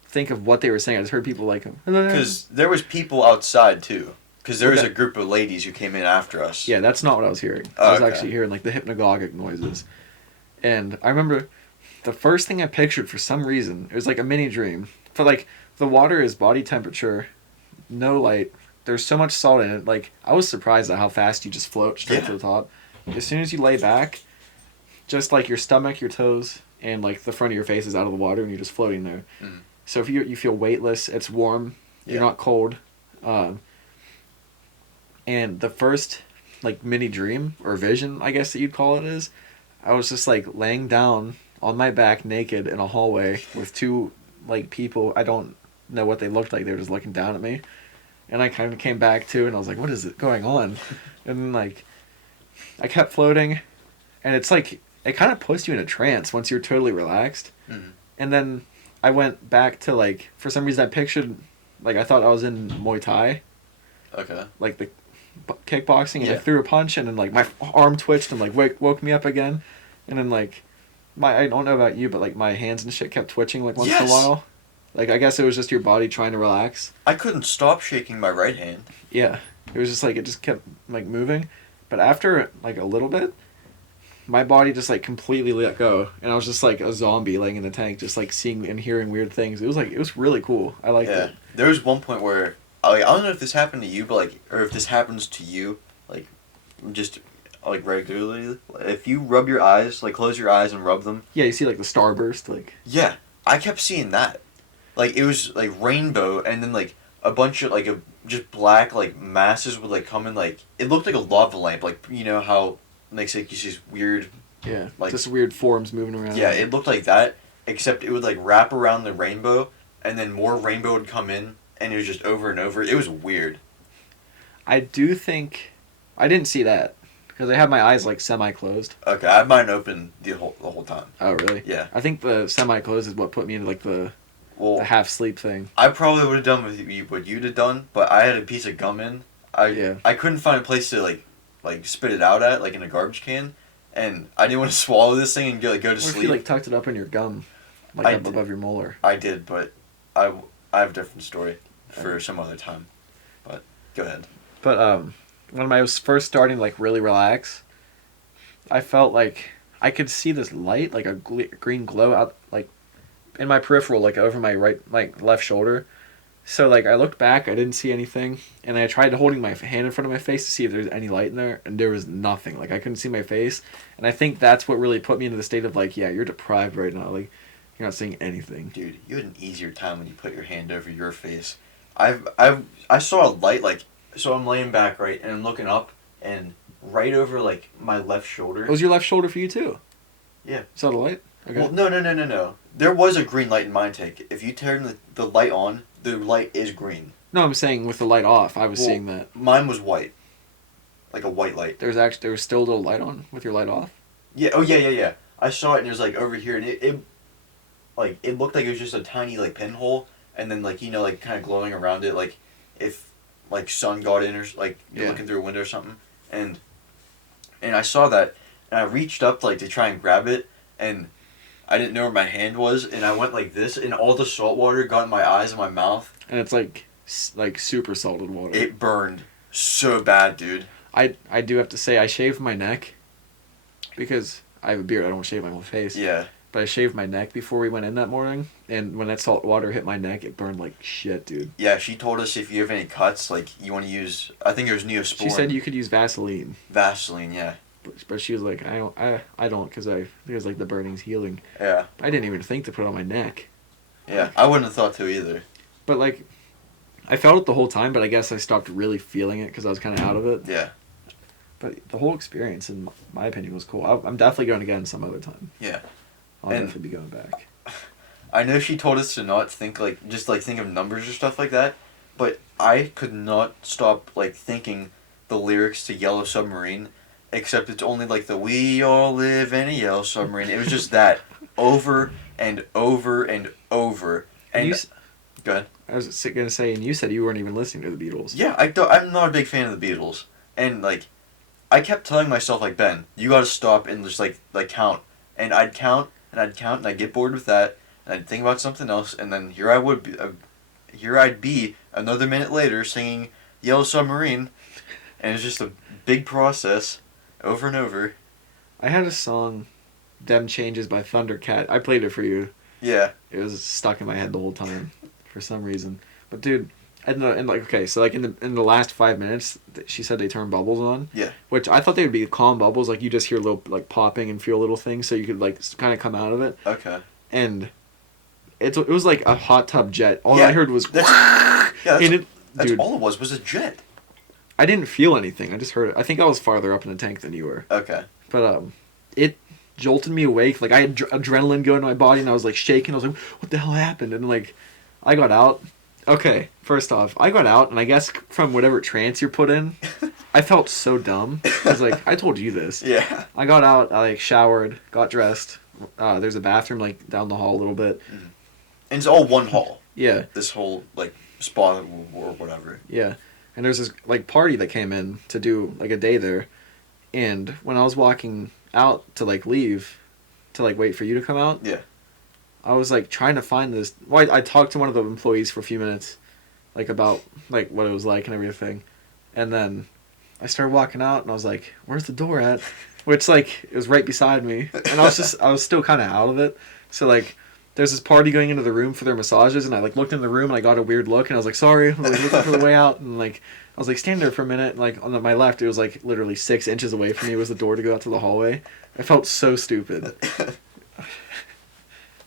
think of what they were saying. I just heard people like, because there was people outside too. Because there was Okay. a group of ladies who came in after us. yeah, that's not what I was hearing. Oh, I was okay. actually hearing like the hypnagogic noises, and I remember the first thing I pictured for some reason it was like a mini dream. For like the water is body temperature, no light. There's so much salt in it. Like I was surprised at how fast you just float straight to the top. As soon as you lay back, just like your stomach, your toes, and like the front of your face is out of the water, and you're just floating there. Mhm. So if you feel weightless, it's warm. You're Yeah. not cold. And the first like mini dream or vision, I guess that you'd call it, is I was just like laying down on my back naked in a hallway with two like people. I don't know what they looked like. They were just looking down at me. And I kind of came back to and I was like, what is it going on? And then like I kept floating and it's like it kind of puts you in a trance once you're totally relaxed. Mhm. And then I went back to like for some reason I pictured like I thought I was in Muay Thai, Okay. like the kickboxing, and I Yeah. threw a punch and then like my arm twitched and like woke me up again. And then like I don't know about you, but like my hands and shit kept twitching like once in a Yes! while. Like I guess it was just your body trying to relax. I couldn't stop shaking my right hand. Yeah. It was just like it just kept like moving. But after like a little bit, my body just like completely let go and I was just like a zombie laying in the tank just like seeing and hearing weird things. It was really cool. I liked Yeah. it. There was one point where I don't know if this happened to you, but like, or if this happens to you, like, just like regularly. If you rub your eyes, like close your eyes and rub them. Yeah, you see like the starburst like Yeah, I kept seeing that. Like it was like rainbow, and then like a bunch of like just black like masses would like come in like it looked like a lava lamp. Like you know how like you see these weird. yeah, Like- just weird forms moving around. Yeah, it looked like that, except it would like wrap around the rainbow, and then more rainbow would come in, and it was just over and over. It was weird. I do think I didn't see that because I had my eyes like semi-closed. Okay, I had mine open the whole time. Oh, really? Yeah. I think the semi-closed is what put me into like the Well, half sleep thing. I probably would have done what you'd have done, but I had a piece of gum in. Yeah. I couldn't find a place to like spit it out at, like in a garbage can, and I didn't want to swallow this thing and go to What if sleep. you like tucked it up in your gum, like I up did. above your molar? I did, but I have a different story for some other time. But go ahead. But when I was first starting to like really relax, I felt like I could see this light, like a green glow out like in my peripheral, like over my left shoulder. So like I looked back, I didn't see anything, and I tried holding my hand in front of my face to see if there's any light in there, and there was nothing. Like I couldn't see my face, and I think that's what really put me into the state of like, yeah, you're deprived right now. Like you're not seeing anything. Dude, you had an easier time when you put your hand over your face. I saw a light like so I'm laying back right and I'm looking up and right over like my left shoulder. It was your left shoulder for you too. Yeah. Saw the light. Okay. Well, no. There was a green light in my tank. If you turn the light on, the light is green. No, I'm saying with the light off, I was Well, seeing that. Mine was white. Like a white light. There was still a little light on with your light off. Yeah, oh yeah. I saw it and it was like over here and it looked like it was just a tiny like pinhole and then like like kind of glowing around it like if like sun got in or like you're Yeah. looking through a window or something and I saw that and I reached up like to try and grab it and I didn't know where my hand was and I went like this and all the salt water got in my eyes and my mouth. And it's like super salted water. It burned so bad, dude. I do have to say I shaved my neck because I have a beard. I don't shave my whole face. Yeah. but I shaved my neck before we went in that morning, and when that salt water hit my neck, it burned like shit, dude. Yeah, she told us if you have any cuts, like, you want to use, I think it was Neosporin. She said you could use Vaseline. Vaseline, yeah. But she was like, I don't, because I think it's like the burning's healing. Yeah. I didn't even think to put it on my neck. Yeah, I wouldn't have thought to either. But like, I felt it the whole time, but I guess I stopped really feeling it because I was kind of out of it. Yeah. But the whole experience, in my opinion, was cool. I'm definitely going again some other time. Yeah. I'll definitely be going back. I know she told us to not think, like, just, like, think of numbers or stuff like that, but I could not stop, like, thinking the lyrics to Yellow Submarine, except it's only, like, the "We all live in a yellow submarine." It was just that over and over and over. And go ahead. I was going to say, and you said you weren't even listening to the Beatles. Yeah, I'm not a big fan of the Beatles. And, like, I kept telling myself, like, Ben, you gotta stop and just, like count. And I'd count, and I'd get bored with that, and I'd think about something else, and then here I'd be another minute later singing Yellow Submarine, and it's just a big process, over and over. I had a song, Them Changes by Thundercat. I played it for you. Yeah. It was stuck in my head the whole time, for some reason. But dude, in the last 5 minutes, she said they turn bubbles on. Yeah. Which I thought they would be calm bubbles, like you just hear little like popping and feel little things, so you could like kind of come out of it. Okay. And it was like a hot tub jet. All I heard was. That's dude, all it was a jet. I didn't feel anything. I just heard it. I think I was farther up in the tank than you were. Okay. But it jolted me awake. Like I had adrenaline going to my body, and I was like shaking. I was like, "What the hell happened?" And like, I got out. Okay, first off, I got out, and I guess from whatever trance you're put in, I felt so dumb. I was like, I told you this. Yeah. I got out, I like showered, got dressed. There's a bathroom like down the hall a little bit. Mm-hmm. And it's all one hall. Yeah. This whole like spa or whatever. Yeah. And there's this like party that came in to do like a day there, and when I was walking out to like leave, to like wait for you to come out. Yeah. I was like trying to find this. Well, I talked to one of the employees for a few minutes, like about like what it was like and everything, and then I started walking out and I was like, "Where's the door at?" Which like it was right beside me, and I was still kind of out of it. So like, there's this party going into the room for their massages, and I like looked in the room and I got a weird look, and I was like, "Sorry," I was like looking for the way out, and like I was like stand there for a minute, and like on my left it was like literally 6 inches away from me was the door to go out to the hallway. I felt so stupid.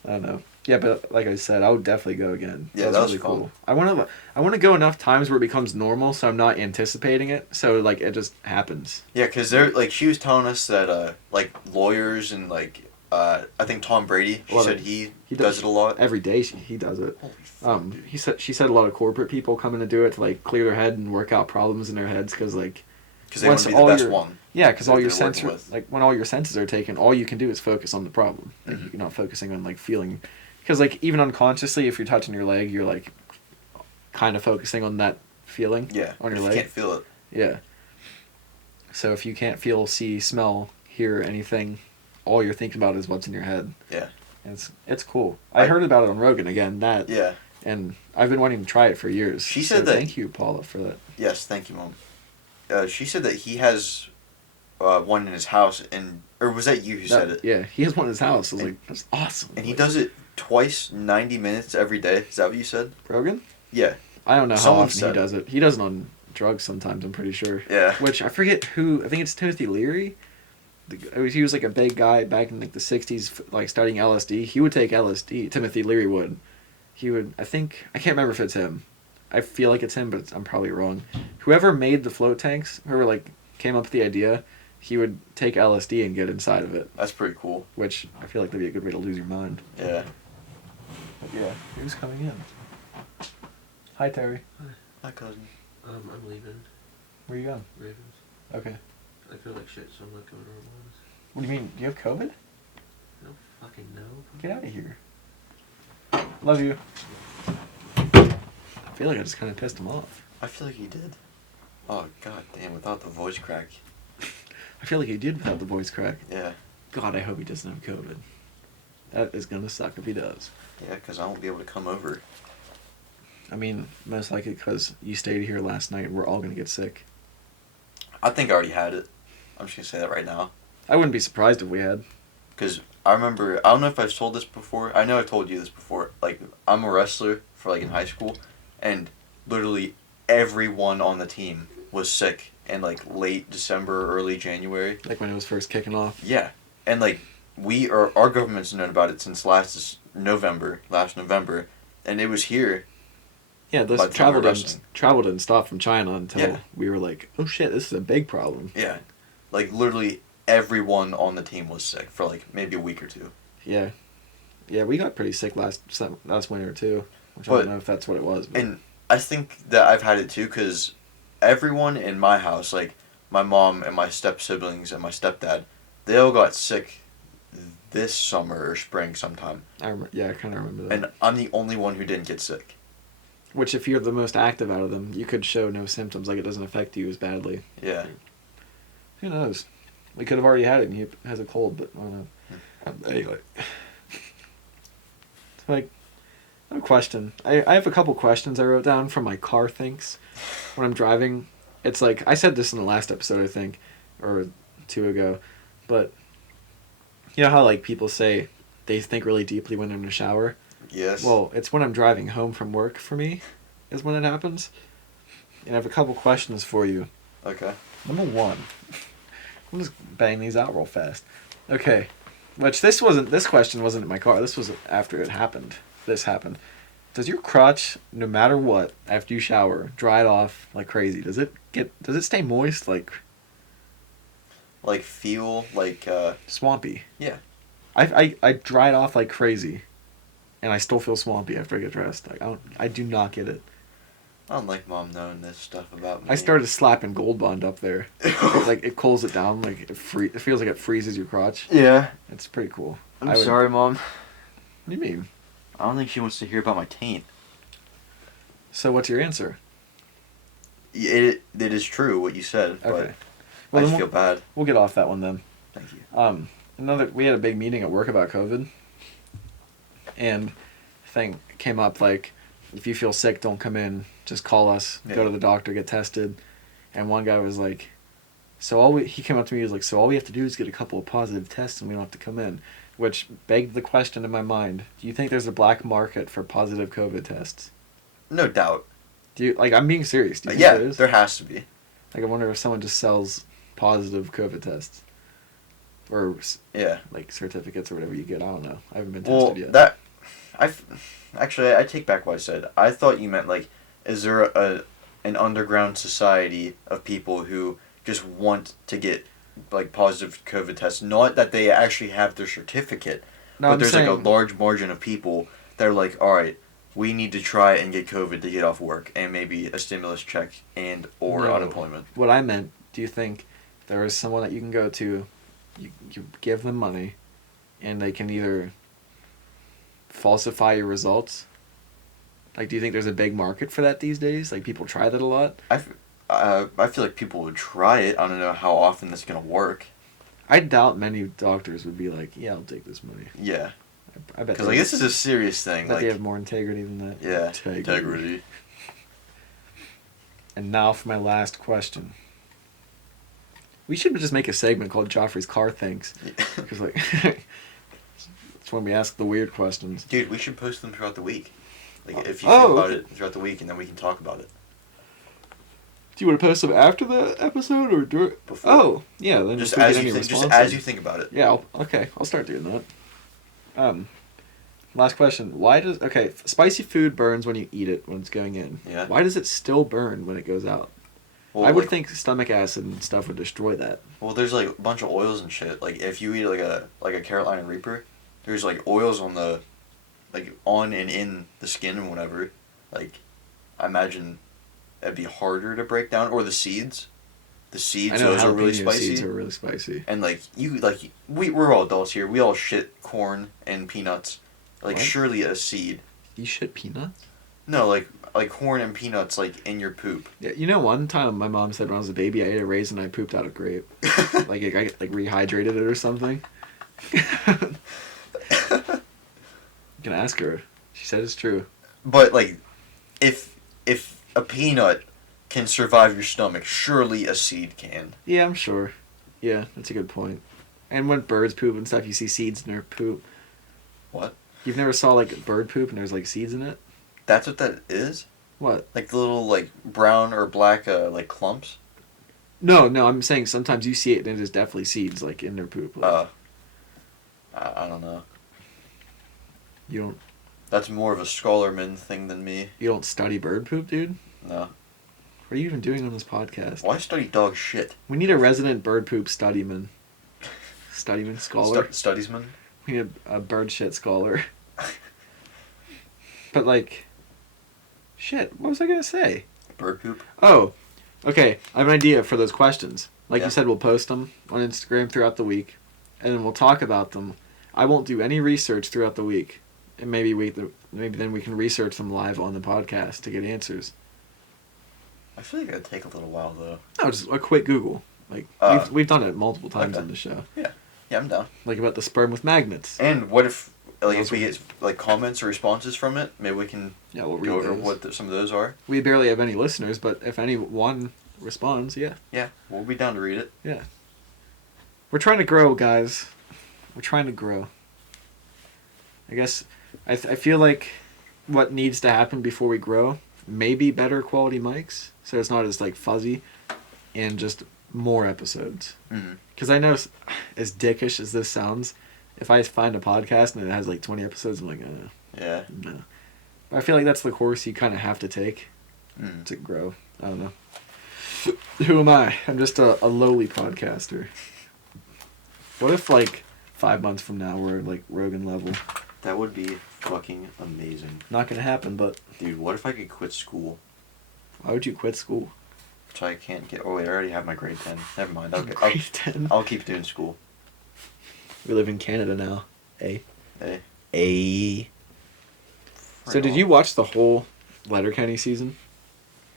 I don't know. Yeah, but like I said, I would definitely go again. Yeah, that was really cool. I want to go enough times where it becomes normal, so I'm not anticipating it. So like it just happens. Yeah, because they're like she was telling us that like lawyers and like I think Tom Brady. She said he does it a lot every day. He does it. Holy fuck, dude. She said a lot of corporate people come in to do it to like clear their head and work out problems in their heads because like. Because they want to be the best one. Yeah, because all your senses, like when all your senses are taken, all you can do is focus on the problem. Like, you're not focusing on like feeling, because like even unconsciously, if you're touching your leg, you're like kind of focusing on that feeling. Yeah. On your if leg. You can't feel it. Yeah. So if you can't feel, see, smell, hear anything, all you're thinking about is what's in your head. Yeah. And it's cool. I heard about it on Rogan again. Yeah. And I've been wanting to try it for years. She said that. Thank you, Paula, for that. Yes, thank you, Mom. She said that he has one in his house, or was that you who said it? Yeah, he has one in his house. I was like, that's awesome. And he does it twice, 90 minutes every day. Is that what you said? Rogan? Yeah. I don't know how Someone often he does it. He does it on drugs sometimes, I'm pretty sure. Yeah. Which, I forget who, I think it's Timothy Leary. He was like a big guy back in like the 60s, like studying LSD. He would take LSD. Timothy Leary would. He would, I can't remember if it's him. I feel like it's him, but I'm probably wrong. Whoever made the float tanks, whoever like came up with the idea, he would take LSD and get inside of it. That's pretty cool. Which I feel like that'd be a good way to lose your mind. Yeah. But yeah, who's coming in? Hi, Terry. Hi, cousin. I'm leaving. Where you going? Ravens. Okay. I feel like shit, so I'm not going to Ramones. What do you mean? Do you have COVID? No fucking no. Get out of here. Love you. I feel like I just kind of pissed him off. I feel like he did. Oh, god damn, without the voice crack. I feel like he did without the voice crack. Yeah. God, I hope he doesn't have COVID. That is gonna suck if he does. Yeah, because I won't be able to come over. I mean, most likely because you stayed here last night and we're all gonna get sick. I think I already had it. I'm just going to say that right now. I wouldn't be surprised if we had. Because I remember, I don't know if I've told this before. I know I've told you this before. Like, I'm a wrestler for, like, in high school. And literally everyone on the team was sick in, like, late December, early January. Like when it was first kicking off. Yeah. And, like, our government's known about it since last November. And it was here. Yeah, By this the time we were wrestling. travel didn't stop from China until Yeah. we were like, oh shit, this is a big problem. Yeah. Like, literally everyone on the team was sick for, like, maybe a week or two. Yeah. Yeah, we got pretty sick last winter too. Which I But- don't know if that's what it was. But And I think that I've had it too, because everyone in my house, like my mom and my step-siblings and my stepdad, they all got sick this summer or spring sometime. I kind of remember that. And I'm the only one who didn't get sick. Which, if you're the most active out of them, you could show no symptoms, like it doesn't affect you as badly. Yeah. Who knows? We could have already had it and he has a cold, but I don't know. Anyway. So, like, I have a question. I have a couple questions I wrote down from my car thinks when I'm driving. It's like, I said this in the last episode, I think, or 2 ago, but you know how, like, people say they think really deeply when they're in the shower? Yes. Well, it's when I'm driving home from work for me is when it happens. And I have a couple questions for you. Okay. Number 1. I'll just bang these out real fast. Okay. This question wasn't in my car. This was after it happened. This happened. Does your crotch, no matter what, after you shower, dry it off like crazy? Does it stay moist, like Like, feel like, swampy? yeah. I dry it off like crazy, and I still feel swampy after I get dressed. Like, I do not get it. I don't like mom knowing this stuff about me. I started slapping Gold Bond up there. Like, it cools it down. Like, it feels like it freezes your crotch. Yeah. It's pretty cool. I'm sorry, Mom. What do you mean? I don't think she wants to hear about my taint. So what's your answer? It is true what you said, Okay. but I then just feel bad. We'll get off that one then. Thank you. We had a big meeting at work about COVID, and thing came up like, if you feel sick, don't come in. Just call us. Yeah. Go to the doctor, get tested. And one guy was like, he came up to me. He was like, so all we have to do is get a couple of positive tests, and we don't have to come in. Which begged the question in my mind: do you think there's a black market for positive COVID tests? No doubt. Do you I'm being serious? Do you think Yeah, there is? there has to be. Like, I wonder if someone just sells positive COVID tests, or Yeah. like certificates or whatever you get. I don't know. I haven't been Well, tested yet. Actually, I take back what I said. I thought you meant, like, is there an underground society of people who just want to get, like, positive COVID tests? Not that they actually have their certificate, No, but I'm there's, saying, like, a large margin of people that are like, all right, we need to try and get COVID to get off work, and maybe a stimulus check and or No. unemployment. What I meant, do you think there is someone that you can go to, you give them money, and they can either falsify your results? Like, do you think there's a big market for that these days? Like, people try that a lot? I feel like people would try it. I don't know how often this is going to work. I doubt many doctors would be like, yeah, I'll take this money. Yeah. I bet Because, like, this is a serious thing. they Like, have more integrity than that. yeah, integrity. And now for my last question. We should just make a segment called Joffrey's Car Thinks. Because, like, it's when we ask the weird questions. Dude, we should post them throughout the week. Like, if you Oh, think about okay. it throughout the week, and then we can talk about it. Do you want to post them after the episode or during? Before. Oh, yeah. Then Just if we get as any you think. Just responses- as you think about it. Yeah. I'll start doing that. Last question. Why does spicy food burns when you eat it when it's going in? Yeah. Why does it still burn when it goes out? Well, I would like, think stomach acid and stuff would destroy that. Well, there's like a bunch of oils and shit. Like if you eat like a Carolina Reaper, there's like oils on the, like on and in the skin and whatever. Like, I imagine it'd be harder to break down. Or the seeds. The seeds, I know those are really jalapeno spicy. seeds are really spicy. And we're all adults here. We all shit corn and peanuts. Like, What? surely a seed. You shit peanuts? No, like corn and peanuts, like, in your poop. Yeah, you know, one time my mom said when I was a baby I ate a raisin and I pooped out a grape. like I rehydrated it or something. You can ask her. She said it's true. But, like, if a peanut can survive your stomach, surely a seed can. Yeah, I'm sure. Yeah, that's a good point. And when birds poop and stuff, you see seeds in their poop. What? You've never saw like bird poop and there's like seeds in it? That's what that is? What? Like the little like brown or black like clumps? No, I'm saying sometimes you see it and there's definitely seeds like in their poop. Like, I don't know. you don't That's more of a scholarman thing than me. study bird poop, dude? No. What are you even doing on this podcast? Why study dog shit? We need a resident bird poop studyman. Studyman? Scholar? Studiesman? We need a bird shit scholar. But like, shit, what was I gonna say? Bird poop? Oh, okay, I have an idea for those questions. Like Yeah. you said, we'll post them on Instagram throughout the week, and then we'll talk about them. I won't do any research throughout the week, and maybe then we can research them live on the podcast to get answers. I feel like it'd take a little while though. No, just a quick Google. Like we've done it multiple times Okay. on the show. Yeah, I'm down. Like about the sperm with magnets. And what if we get like comments or responses from it? Maybe we can Yeah, we'll read go over those. what some of those are. We barely have any listeners, but if anyone responds, yeah. Yeah, we'll be down to read it. Yeah. We're trying to grow, guys. We're trying to grow. I guess I feel like what needs to happen before we grow, maybe better quality mics, so it's not as like fuzzy, and just more episodes. Mm-hmm. Because I know, as dickish as this sounds, if I find a podcast and it has like 20 episodes, I'm like, Yeah. no. But I feel like that's the course you kind of have to take Mm. to grow. I don't know. Who am I? I'm just a lowly podcaster. What if like 5 months from now we're like Rogan level? That would be fucking amazing. Not gonna happen, but Dude, what if I could quit school? why would you quit school? So I can't get... Oh, wait, I already have my grade 10. Never mind. Grade 10. I'll keep doing school. We live in Canada now. Hey. So did you watch the whole Letterkenny season?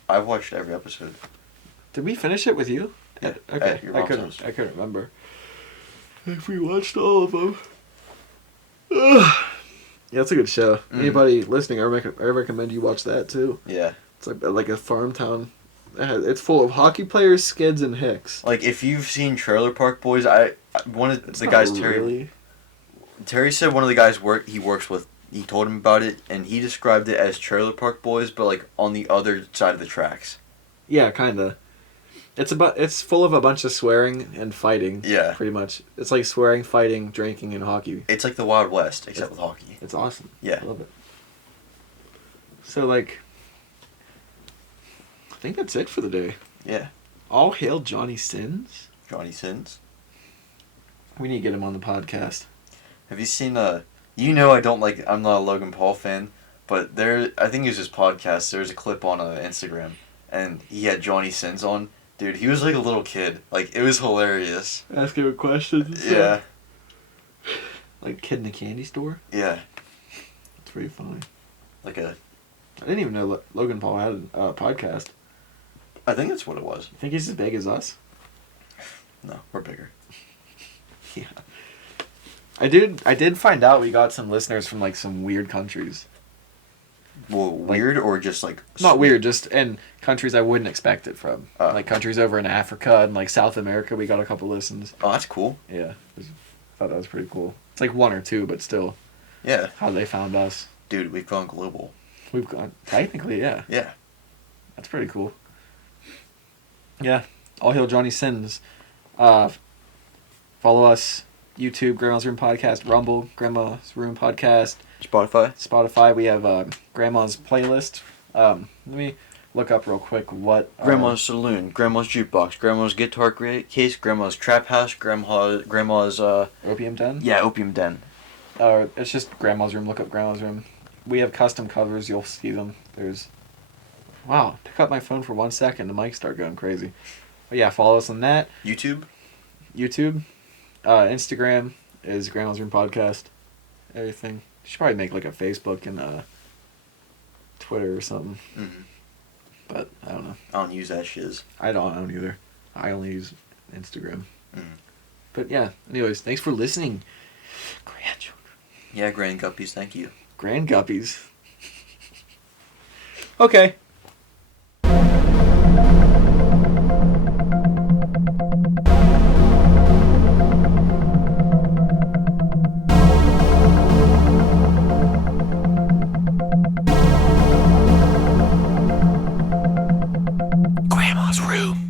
I've watched every episode. Did we finish it with you? Yeah, Okay. at your I mom's house. couldn't remember. If we watched all of them. Yeah, it's a good show. Mhm. Anybody listening, I recommend you watch that too. Yeah. It's like a farm town. It's full of hockey players, skids, and hicks. Like, if you've seen Trailer Park Boys, one of It's the not guys, really. Terry said one of the guys he works with, he told him about it, and he described it as Trailer Park Boys, but like on the other side of the tracks. Yeah, kinda. It's full of a bunch of swearing and fighting. Yeah. Pretty much. It's like swearing, fighting, drinking, and hockey. It's like the Wild West, except with hockey. It's awesome. Yeah. I love it. So like, I think that's it for the day. Yeah. All hail Johnny Sins. Johnny Sins. We need to get him on the podcast. Have you seen I'm not a Logan Paul fan, but I think it was his podcast, there's a clip on Instagram, and he had Johnny Sins on. Dude, he was like a little kid. Like, it was hilarious. Asking him questions. Yeah. Like kid in the candy store. Yeah. It's pretty funny. Like a... I didn't even know Logan Paul had a podcast. I think that's what it was. You think he's as big as us? No, we're bigger. Yeah. I did find out we got some listeners from like some weird countries. Well, weird or just like... Not weird, just in countries I wouldn't expect it from. Oh. Like countries over in Africa and like South America, we got a couple listens. Oh, that's cool. Yeah. I thought that was pretty cool. It's like one or two, but still, Yeah. how they found us. Dude, we've gone global. We've gone, technically, yeah. Yeah. That's pretty cool. Yeah. All hail Johnny Sins. Follow us, YouTube, Grandma's Room Podcast, Rumble, Grandma's Room Podcast, Spotify. We have Grandma's Playlist. Let me look up real quick what... Grandma's Saloon, Grandma's Jukebox, Grandma's Guitar Case, Grandma's Trap House, Grandma's Opium Den? Yeah, Opium Den. It's just Grandma's Room. Look up Grandma's Room. We have custom covers. You'll see them. There's... Wow. Pick up my phone for 1 second. The mic start going crazy. But yeah, follow us on that. YouTube? Instagram is Grandma's Room Podcast. Everything. You should probably make like a Facebook and Twitter or something. Mm-hmm. But I don't know. I don't use that shiz. I don't either. I only use Instagram. Mm. But yeah, anyways, thanks for listening. Grandchildren. Yeah, Grand Guppies, thank you. Grand Guppies. Okay. Room.